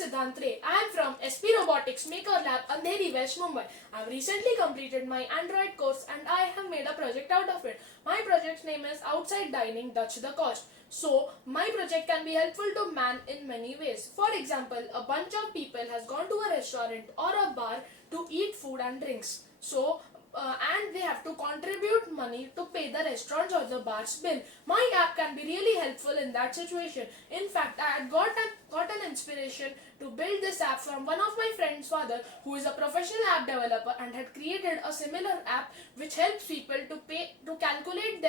is Siddhant Ray. I am from SP Robotics Maker Lab, Andheri, West Mumbai. I have recently completed my Android course and I have made a project out of it. My project's name is Outside Dining Dutch the Cost. So, my project can be helpful to man in many ways. For example, a bunch of people has gone to a restaurant or a bar to eat food and drinks. And they have to contribute money to pay the restaurant or the bar's bill. My app can be really helpful in that situation. In fact, I had got an inspiration to build this app from one of my friend's father, who is a professional app developer and had created a similar app which helps people to calculate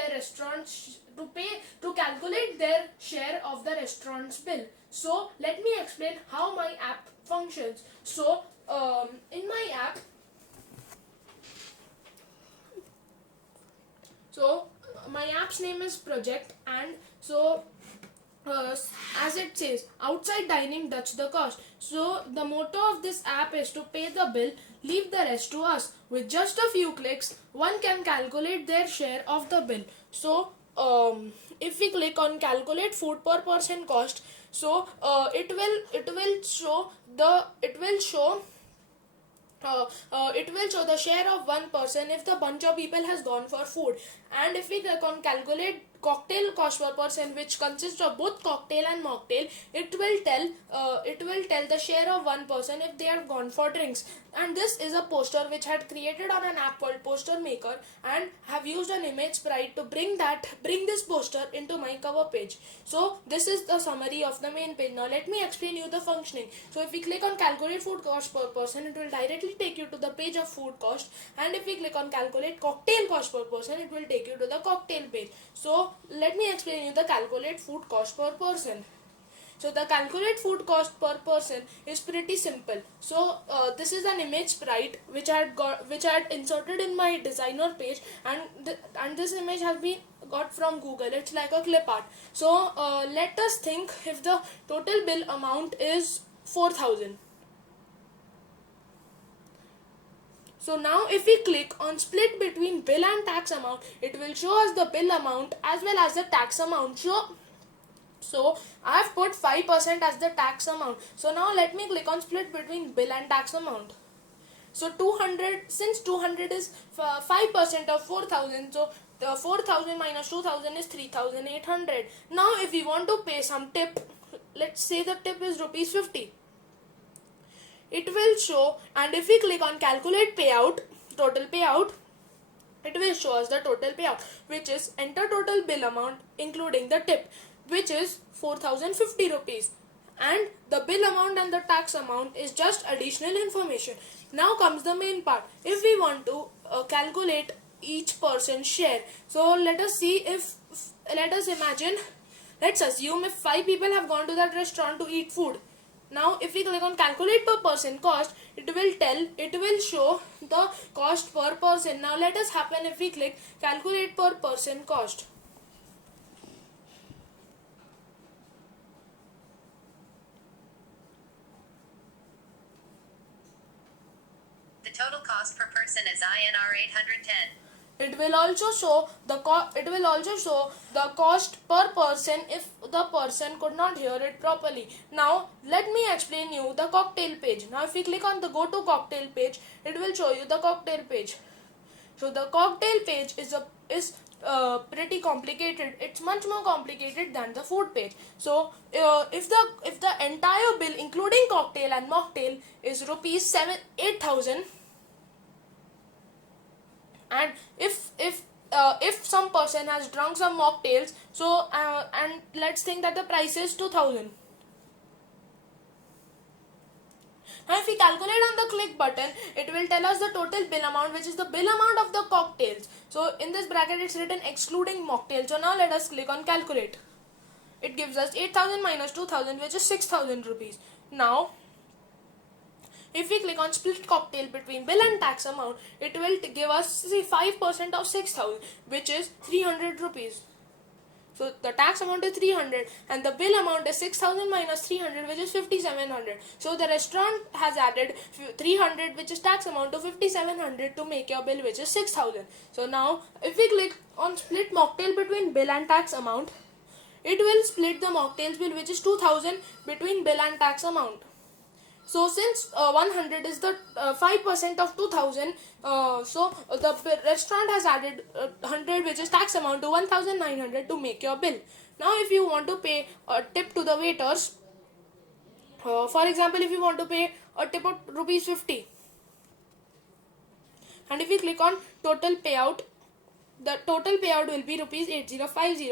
their share of the restaurant's bill. So let me explain how my app functions. So in my app, my app's name is Project, and as it says, outside dining Dutch the cost. So the motto of this app is to pay the bill, leave the rest to us. With just a few clicks, one can calculate their share of the bill. So if we click on calculate food per person cost, so it will show the share of one person if the bunch of people has gone for food. And if we click on calculate cocktail cost per person, which consists of both cocktail and mocktail, it will tell the share of one person if they have gone for drinks. And this is a poster which I had created on an app called Poster Maker, and have used an image sprite to bring this poster into my cover page. So this is the summary of the main page. Now let me explain you the functioning. So if we click on calculate food cost per person, it will directly take you to the page of food cost, and if we click on calculate cocktail cost per person, it will take you to the cocktail page. So let me explain you the calculate food cost per person. So the calculate food cost per person is pretty simple. So this is an image sprite which I had inserted in my designer page, and this image has been got from Google. It's like a clip art. So let us think if the total bill amount is 4,000. So now if we click on split between bill and tax amount, it will show us the bill amount as well as the tax amount. So I have put 5% as the tax amount. So now let me click on split between bill and tax amount. So 200, since 200 is 5% of 4,000, so the 4,000 minus 2,000 is 3,800. Now if we want to pay some tip, let's say the tip is rupees 50. It will show, and if we click on calculate payout, total payout, it will show us the total payout, which is enter total bill amount including the tip, which is 4,050 rupees, and the bill amount and the tax amount is just additional information. Now comes the main part. If we want to calculate each person's share, so let's assume if 5 people have gone to that restaurant to eat food. Now if we click on calculate per person cost, it will show the cost per person. Now let us happen if we click calculate per person cost. The total cost per person is INR 810. It will also show the cost per person if the person could not hear it properly. Now let me explain you the cocktail page. Now if we click on the go to cocktail page, it will show you the cocktail page. So the cocktail page is pretty complicated. It's much more complicated than the food page. So if the entire bill including cocktail and mocktail is rupees 8,000, and if some person has drunk some mocktails, so and let's think that the price is 2,000. Now if we calculate on the click button, it will tell us the total bill amount, which is the bill amount of the cocktails. So in this bracket it's written excluding mocktail. So now let us click on calculate. It gives us 8,000 minus 2,000, which is 6,000 rupees. Now if we click on split cocktail between bill and tax amount, it will give us 5% of 6,000, which is 300 rupees. So the tax amount is 300 and the bill amount is 6,000 minus 300, which is 5,700. So the restaurant has added 300, which is tax amount, to 5,700 to make your bill, which is 6,000. So now if we click on split mocktail between bill and tax amount, it will split the mocktails bill, which is 2,000, between bill and tax amount. So since 100 is the 5% of 2000, so the restaurant has added 100, which is tax amount, to 1900 to make your bill. Now if you want to pay a tip to the waiters, for example, if you want to pay a tip of rupees 50, and if you click on total payout, the total payout will be rupees 8050.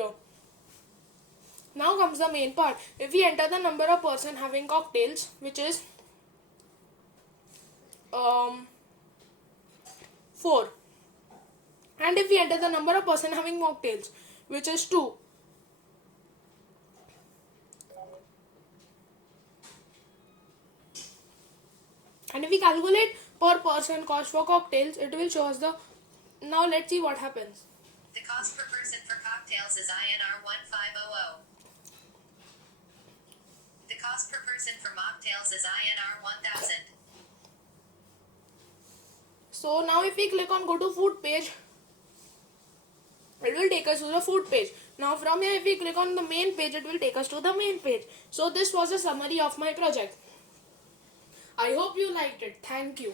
Now comes the main part. If we enter the number of person having cocktails, which is 4, and if we enter the number of person having mocktails, which is 2, and if we calculate per person cost for cocktails, it will show us the. Now let's see what happens. The cost per person for cocktails is INR 1500. The cost per person for mocktails is INR 1000. So now if we click on go to food page, it will take us to the food page. Now from here, if we click on the main page, it will take us to the main page. So this was a summary of my project. I hope you liked it. Thank you.